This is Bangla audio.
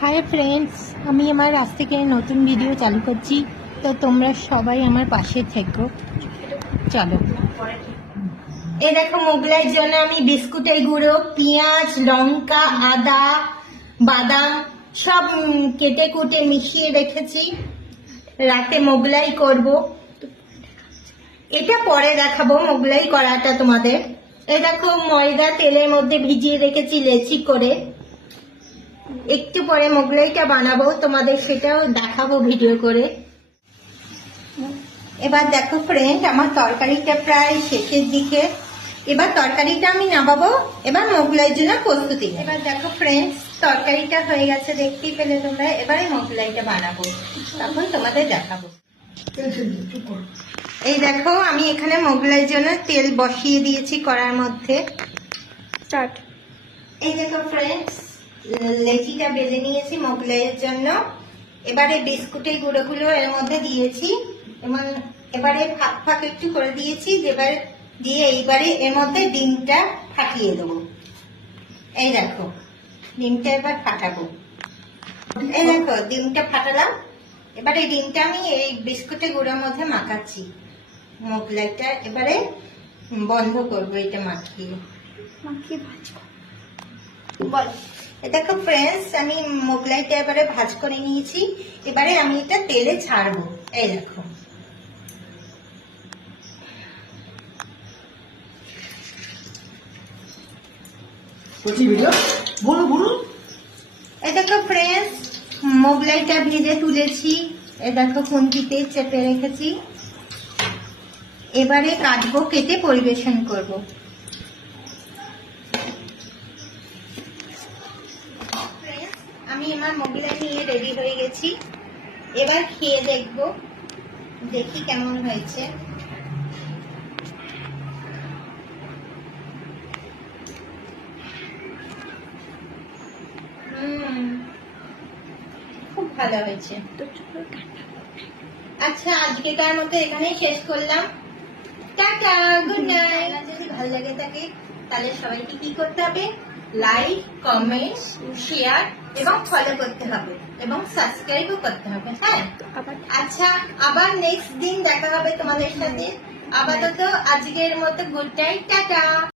হাই ফ্রেন্ডস, আমি আমার আজ থেকে নতুন ভিডিও চালু করছি, তো তোমরা সবাই আমার পাশে থেকো। চলো, এই দেখো মোগলাইয়ের জন্য আমি বিস্কুটের গুঁড়ো, পেঁয়াজ, লঙ্কা, আদা, বাদাম সব কেটে কুটে মিশিয়ে রেখেছি। রাতে মোগলাই করব, এটা পরে দেখাবো মোগলাই করাটা তোমাদের। এই দেখো ময়দা তেলের মধ্যে ভিজিয়ে রেখেছি লেচি করে, একটু পরে মোগলাইটা বানাবো, তোমাদের সেটাও দেখাবো ভিডিও করে। এবার দেখো ফ্রেন্ড, আমার তরকারিটা প্রায় শেষের দিকে। এবার তরকারিটা আমি নামাবো, এবার মোগলাইয়ের জন্য প্রস্তুতি। এবার দেখো ফ্রেন্ডস, তরকারিটা হয়ে গেছে, দেখতেই পেলে তোমরা। এবারে মোগলাইটা বানাবো, তখন তোমাদের দেখাবো। এই দেখো আমি এখানে মোগলাইয়ের জন্য তেল বসিয়ে দিয়েছি কড়ার মধ্যে। স্টার্ট। এই দেখো ফ্রেন্ডস, লেচিটা বেলে নিয়েছি মোগলাইয়ের জন্য। এবারে বিস্কুটের গুঁড়োগুলো এর মধ্যে দিয়েছি এবং এবারে ফাঁক ফাঁক একটু করে দিয়েছি, দিয়ে এইবারে এর মধ্যে ডিমটা ফাটিয়ে দেবো। এই দেখো ডিমটা এবার ফাটাবো। এই দেখো ডিমটা ফাটালাম। এবারে ডিমটা আমি এই বিস্কুটের গুঁড়োর মধ্যে মাখাচ্ছি। মোগলাইটা এবারে বন্ধ করবো, এটা মাখিয়ে ভাজবো। বল, দেখো ফ্রেন্ডস, আমি মোগলাইটা এবারে ভাজ করে নিয়েছি। এবারে আমি এটা তেলে ছাড়বো। এই দেখো এই দেখো ফ্রেন্ডস, মোগলাইটা ভেজে তুলেছি। এই দেখো খুন্তিতে চেপে রেখেছি। এবারে কাটবো, কেটে পরিবেশন করব। আমি আমার মোগলাই নিয়ে রেডি হয়ে গেছি। এবার খেয়ে দেখবো, দেখি কেমন হয়েছে। খুব ভালো হয়েছে। আচ্ছা, আজকেকার মতো এখানেই শেষ করলাম। Tata, good night. যদি ভালো লাগে থাকে তাহলে সবাইকে কি করতে হবে? লাইক, কমেন্ট, শেয়ার এবং ফলো করতে হবে এবং সাবস্ক্রাইবও করতে হবে। হ্যাঁ, আচ্ছা, আবার নেক্সট দিন দেখা হবে তোমাদের সাথে। আপাতত আজকের মতো গুড নাইট, টাটা।